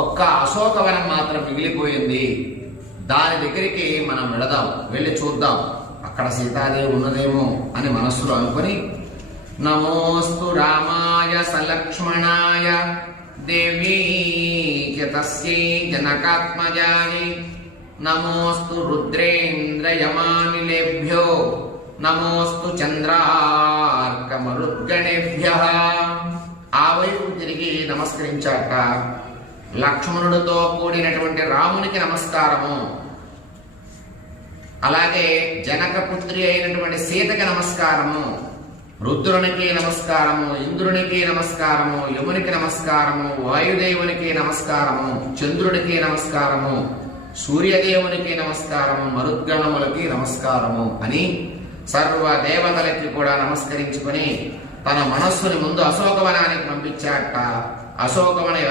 ఒక్క అశోకవనం మాత్రం మిగిలిపోయింది. దాని దగ్గరికి మనం వెళదాం, వెళ్ళి చూద్దాం, అక్కడ సీతాదేవి ఉన్నదేమో అని మనస్సులో అనుకుని నమోస్తు రామాయ సలక్ష్మణాయ దేవీకి తస్యై జనకాత్మజాయై నమోస్తు రుద్రేంద్రయమానిలేభ్యో నమోస్తు చంద్రార్కమరుద్గణేభ్యః. ఆ వైపు తిరిగి నమస్కరించాక లక్ష్మణుడితో కూడినటువంటి రామునికి నమస్కారము, అలాగే జనకపుత్రి అయినటువంటి సీతకి నమస్కారము, రుద్రునికి నమస్కారము, ఇంద్రునికి నమస్కారము, యమునికి నమస్కారము, వాయుదేవునికి నమస్కారము, చంద్రుడికి నమస్కారము, సూర్యదేవునికి నమస్కారము, మరుద్గణములకి నమస్కారము అని సర్వ దేవతలకి కూడా నమస్కరించుకొని తన మనస్సుని ముందు అశోకవనానికి పంపించాక అశోకవన